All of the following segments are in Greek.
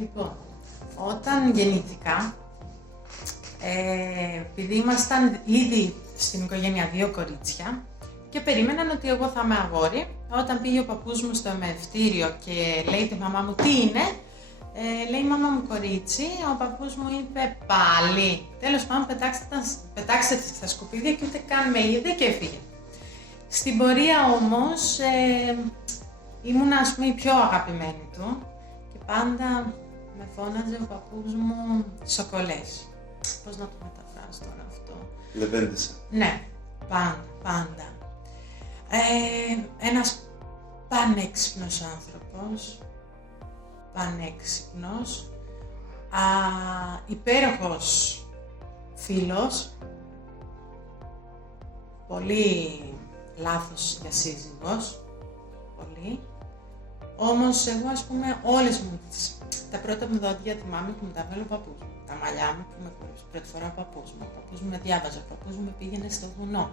Λοιπόν, όταν γεννήθηκα, επειδή ήμασταν ήδη στην οικογένεια 2 κορίτσια και περίμεναν ότι εγώ θα είμαι αγόρι, όταν πήγε ο παππούς μου στο εμευτήριο και λέει τη μαμά μου τι είναι, λέει μάμα μου κορίτσι, ο παππούς μου είπε πάλι. Τέλος πάντων πετάξτε στα σκουπίδια και ούτε καν με είδε και έφυγε. Στην πορεία όμως ήμουν ας πούμε η πιο αγαπημένη του και πάντα με φώναζε ο παππούς μου Σοκολές. Πώς να το μεταφράσω τώρα αυτό? Λεβέντισσα. Ναι, πάντα. Ένας πανέξυπνος άνθρωπος, υπέροχος φίλος, πολύ λάθος για σύζυγος, πολύ. Όμως εγώ ας πούμε όλες μου τα πρώτα μου δόντια θυμάμαι που μου τα έβγαλε ο παππούς μου. Τα μαλλιά μου που με κούρεψε πρώτη φορά ο παππούς μου. Ο παππούς μου με διάβαζε, ο παππούς μου με πήγαινε στο βουνό.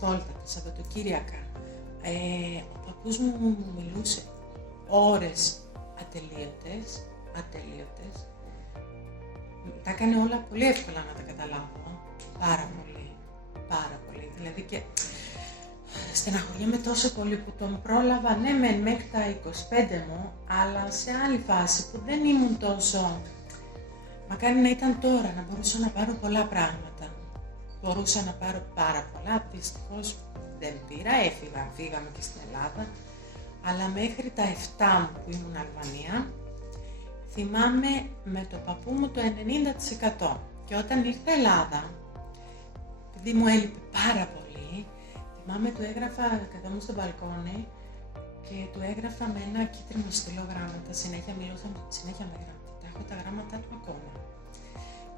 Βόλτα, τα Σαββατοκύριακα. Ο παππούς μου μου μιλούσε ώρες ατελείωτες. Τα έκανε όλα πολύ εύκολα να τα καταλάβω. Πάρα πολύ. Δηλαδή και στεναχωριέμαι τόσο πολύ που τον πρόλαβα, ναι μεν μέχρι τα 25 μου, αλλά σε άλλη φάση που δεν ήμουν τόσο... Μακάρι να ήταν τώρα, να μπορούσα να πάρω πολλά πράγματα. Μπορούσα να πάρω πάρα πολλά, δυστυχώς δεν πήρα, φύγαμε και στην Ελλάδα. Αλλά μέχρι τα 7 μου που ήμουν Αλβανία, θυμάμαι με το παππού μου το 90%. Και όταν ήρθε Ελλάδα, επειδή μου έλειπε πάρα πολύ, θυμάμαι του έγραφα, καθόμουν στο μπαλκόνι και του έγραφα με ένα κίτρινο στυλό γράμματα, συνέχεια με γράμματα, τα έχω τα γράμματα του ακόμα.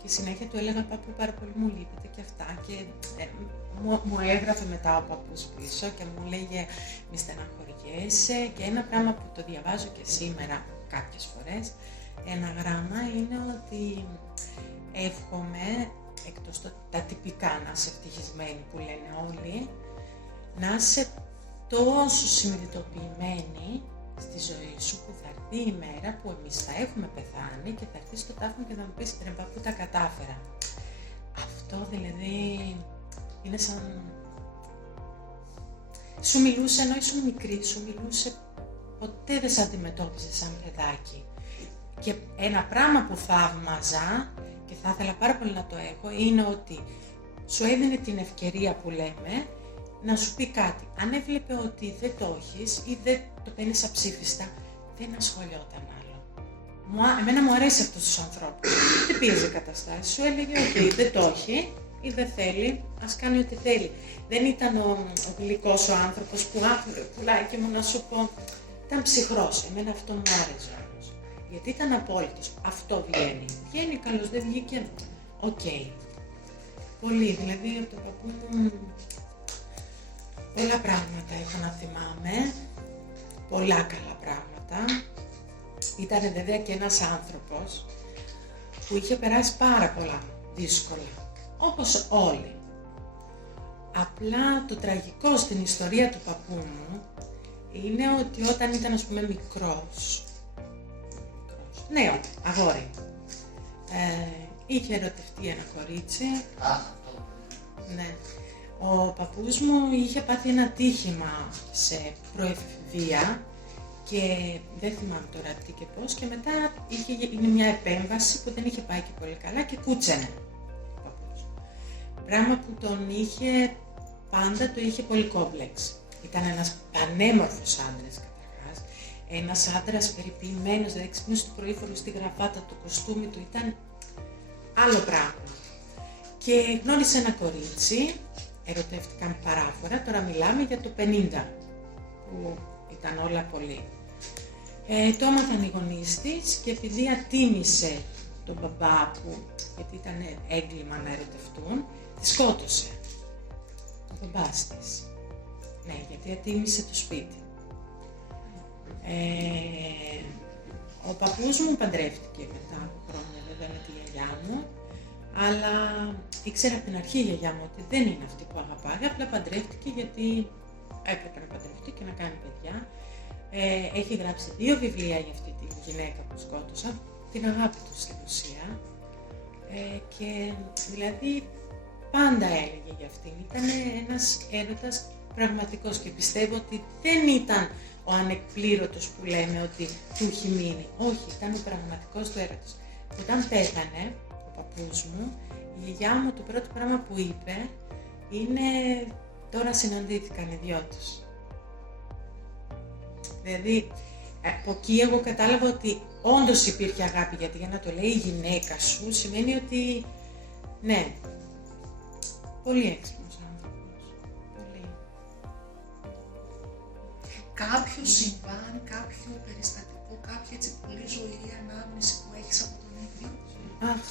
Και συνέχεια του έλεγα παππού πάρα πολύ μου λείπετε και αυτά και μου έγραφε μετά ο παππούς πίσω και μου λέγε μη στεναχωριέσαι και ένα πράγμα που το διαβάζω και σήμερα κάποιες φορές, ένα γράμμα είναι ότι εύχομαι, εκτός τα τυπικά να είσαι ευτυχισμένη που λένε όλοι, να είσαι τόσο συνειδητοποιημένη στη ζωή σου που θα έρθει η μέρα που εμείς θα έχουμε πεθάνει και θα έρθει στο τάφο και θα μου πεις ρε παππού τα κατάφερα. Αυτό δηλαδή είναι σαν... Σου μιλούσε ενώ ήσουν μικρή, σου μιλούσε, ποτέ δεν σε αντιμετώπιζε σαν παιδάκι. Και ένα πράγμα που θαύμαζα και θα ήθελα πάρα πολύ να το έχω είναι ότι σου έδινε την ευκαιρία που λέμε να σου πει κάτι. Αν έβλεπε ότι δεν το έχεις ή δεν το παίρνεις αψήφιστα, δεν ασχολιόταν άλλο. Εμένα μου αρέσει αυτός τους ανθρώπους. Δεν πίεζε καταστάσεις. Σου έλεγε ότι δεν το έχει ή δεν θέλει, ας κάνει ό,τι θέλει. Δεν ήταν ο γλυκός ο άνθρωπος που πουλάκι μου να σου πω, ήταν ψυχρός. Εμένα αυτό μου άρεσε όμως. Γιατί ήταν απόλυτος. Αυτό βγαίνει. Βγαίνει καλώς, δεν βγήκε. Οκ. Πολύ, δηλαδή από το παππού μου πολλά πράγματα έχω να θυμάμαι. Πολλά καλά πράγματα. Ήταν βέβαια και ένας άνθρωπος που είχε περάσει πάρα πολλά δύσκολα. Όπως όλοι. Απλά το τραγικό στην ιστορία του παππού μου είναι ότι όταν ήταν ας πούμε μικρός, νέο, αγόρι, είχε ερωτευτεί ένα κορίτσι. Ναι. Ο παππούς μου είχε πάθει ένα ατύχημα σε προεφηβεία και δεν θυμάμαι τώρα τι και πώς και μετά είναι μια επέμβαση που δεν είχε πάει και πολύ καλά και κούτσενε ο παππούς. Πράγμα που τον είχε, πάντα το είχε πολύ κόμπλεξ. Ήταν ένας πανέμορφος άντρας καταρχάς, ένας άντρας περιποιημένος, δηλαδή ξυπνούσε το πρωί φορούσε τη γραβάτα, το κοστούμι του, ήταν άλλο πράγμα. Και γνώρισε ένα κορίτσι, ερωτεύτηκαν παράφορα, τώρα μιλάμε για το 50, που ήταν όλα πολύ. Το έμαθαν οι γονείς της και επειδή ατίμησε τον μπαμπά που, γιατί ήταν έγκλημα να ερωτευτούν, τη σκότωσε. Ο μπαμπάς της. Ναι, γιατί ατίμησε το σπίτι. Ο παππούς μου παντρεύτηκε μετά από χρόνια βέβαια με τη γιαγιά μου, αλλά ήξερα από την αρχή η γιαγιά μου ότι δεν είναι αυτή που αγαπάει, απλά παντρεύτηκε γιατί έπρεπε να παντρευτεί και να κάνει παιδιά. Έχει γράψει 2 βιβλία για αυτή τη γυναίκα που σκότωσα, την αγάπη του στην ουσία. Και δηλαδή πάντα έλεγε για αυτήν. Ήταν ένας έρωτας πραγματικός και πιστεύω ότι δεν ήταν ο ανεκπλήρωτος που λέμε ότι του έχει μείνει. Όχι, ήταν ο πραγματικός του έρωτας. Όταν πέθανε ο παππούς μου, η γιαγιά μου το πρώτο πράγμα που είπε είναι τώρα συναντήθηκαν οι δυο τους. Δηλαδή, από εκεί εγώ κατάλαβα ότι όντως υπήρχε αγάπη, γιατί για να το λέει η γυναίκα σου σημαίνει ότι, ναι, πολύ έξυπνος άνθρωπος, πολύ. Κάποιο συμβάν, κάποιο περιστατικό, κάποια έτσι πολύ ζωηρή ανάμνηση που έχεις από τον ίδιο? Αχ,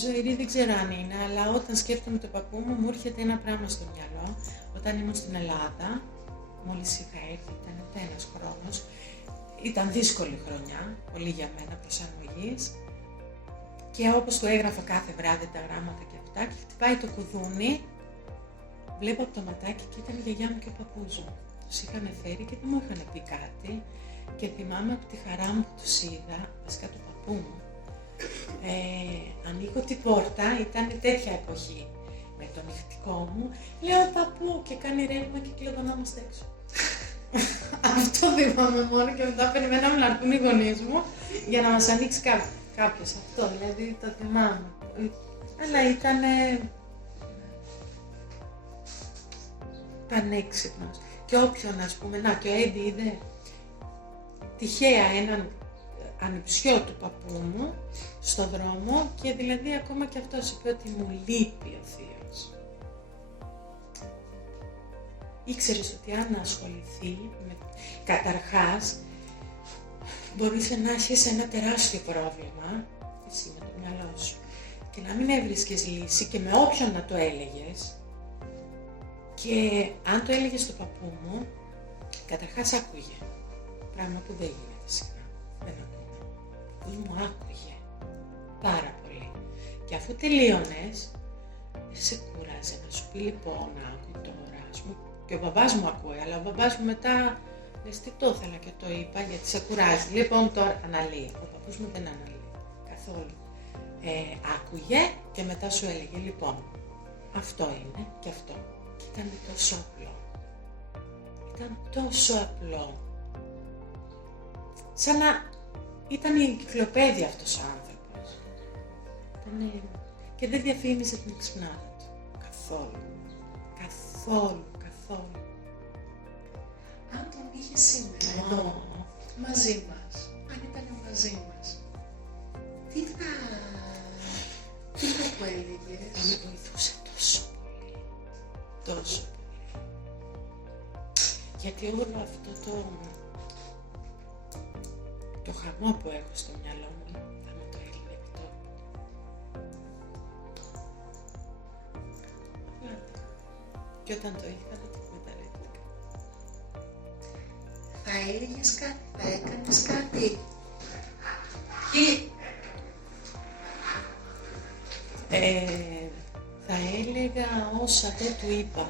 ζωηρή δεν ξέρω αν είναι, αλλά όταν σκέφτομαι τον παππού μου έρχεται ένα πράγμα στο μυαλό. Όταν ήμουν στην Ελλάδα, μόλις είχα έρθει, ήταν ένας χρόνος, ήταν δύσκολη χρονιά, πολύ για μένα προσαρμογής, και όπως το έγραφα κάθε βράδυ τα γράμματα και αυτά, και χτυπάει το κουδούνι, βλέπω από το ματάκι και ήταν η γιαγιά μου και ο παππούς μου. Τους είχαν φέρει και δεν μου είχαν πει κάτι, και θυμάμαι από τη χαρά μου που τους είδα, βασικά του παππού μου, ανοίγω την πόρτα, ήταν τέτοια εποχή με το νυχτικό μου, λέω παππού και κάνει ρεύμα και κλειδωνόμαστε έξω. Αυτό θυμάμαι μόνο, και μετά περιμέναμε να έρθουν οι γονείς μου για να μας ανοίξει κάποιος. Αυτό δηλαδή το θυμάμαι. Αλλά ήταν πανέξυπνος. Και όποιον, ας πούμε, να, και ο Έντι είδε τυχαία έναν ανιψιό του παππού μου στο δρόμο, και δηλαδή ακόμα και αυτός είπε ότι μου λείπει ο θείος. Ήξερες ότι αν ασχοληθεί με... Καταρχάς, μπορείς να έχεις ένα τεράστιο πρόβλημα, εσύ με το μυαλό σου, και να μην έβρισκες λύση, και με όποιον να το έλεγες. Και αν το έλεγες στον παππού μου, καταρχάς άκουγε, πράγμα που δεν γίνεται συχνά, δεν ακούγε. Ο παππούς μου άκουγε πάρα πολύ. Και αφού τελείωνες, δεν σε κούραζε να σου πει λοιπόν, άκου τώρα, ας πούμε. Και ο μπαμπάς μου ακούει, αλλά ο μπαμπάς μου μετά, λες τι το ήθελα και το είπα, γιατί σε κουράζει. Λοιπόν τώρα αναλύει. Ο παππούς μου δεν αναλύει καθόλου. Άκουγε και μετά σου έλεγε, λοιπόν, αυτό είναι και αυτό. Και ήταν τόσο απλό. Ήταν τόσο απλό. Σαν να ήταν η εγκυκλοπαίδεια αυτός ο άνθρωπος. Και δεν διαφήμιζε την ξυπνάδα του. Καθόλου. Καθόλου. Αν τον είχε σήμερα εδώ, μαζί μας, αν ήταν μαζί μας, τι θα του έλεγες? Θα με βοηθούσε τόσο πολύ. Τόσο πολύ. Γιατί όλο αυτό το χαμό που έχω στο μυαλό μου θα μου το έλυνε εκ τόπου. Και όταν το είχα, δεν το εκμεταλλεύτηκα. Θα έλεγες κάτι, θα έκανες κάτι? Θα έλεγα όσα δεν του είπα.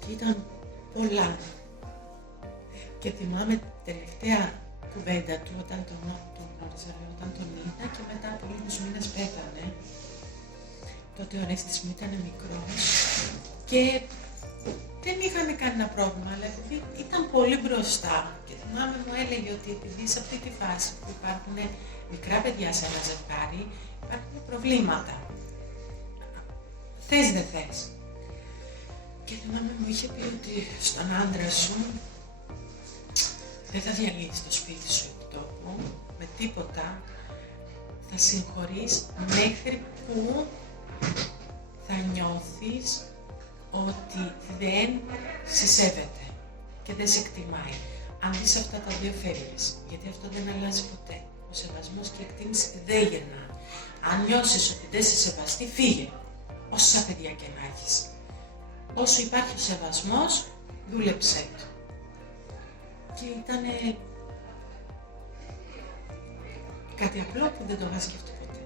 Και ήταν πολλά. Και θυμάμαι την τελευταία κουβέντα του όταν τον γνώριζα, όταν τον είδα, και μετά από λίγους μήνες πέθανε. Τότε ο Ρέστης μου ήταν μικρός και δεν είχαμε κανένα πρόβλημα, αλλά επειδή ήταν πολύ μπροστά, και θυμάμαι μου έλεγε ότι επειδή σε αυτή τη φάση που υπάρχουν μικρά παιδιά σε ένα ζευγάρι, υπάρχουν προβλήματα. Θες δεν θες. Και θυμάμαι μου είχε πει ότι στον άντρα σου δεν θα διαλύεις το σπίτι σου επί τόπου, με τίποτα, θα συγχωρείς μέχρι που θα νιώθεις ότι δεν σε σέβεται και δεν σε εκτιμάει. Αν δεις αυτά τα δύο φεύγεις, γιατί αυτό δεν αλλάζει ποτέ. Ο σεβασμός και η εκτίμηση δεν γερνά. Αν νιώσεις ότι δεν σε σεβαστεί, φύγε. Όσα παιδιά και να έχεις. Όσο υπάρχει ο σεβασμός, δούλεψέ του. Και ήταν κάτι απλό που δεν το είχα σκεφτεί ποτέ.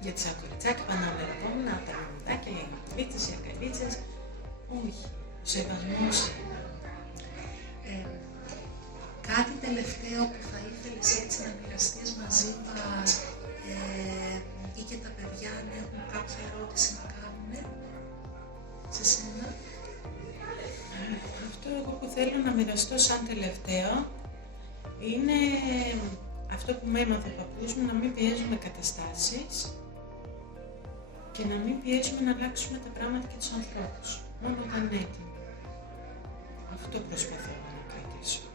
Γιατί σαν κοριτσάκι παναμερικόμουν, τα μαμιτάκια, οι αγγλίτσες, οι αγκαλίτσες. Όχι, ο σεβασμός. κάτι τελευταίο που θα ήθελες έτσι να μοιραστείς μαζί μας ή και τα παιδιά αν έχουν κάποια ερώτηση να κάνουν σε σένα? Αυτό εγώ που θέλω να μοιραστώ σαν τελευταίο είναι αυτό που με έμαθε ο παππούς μου, να μην πιέζουμε καταστάσεις και να μην πιέζουμε να αλλάξουμε τα πράγματα και τους ανθρώπους, μόνο όταν είναι έτοιμοι. Αυτό προσπαθώ να κρατήσω.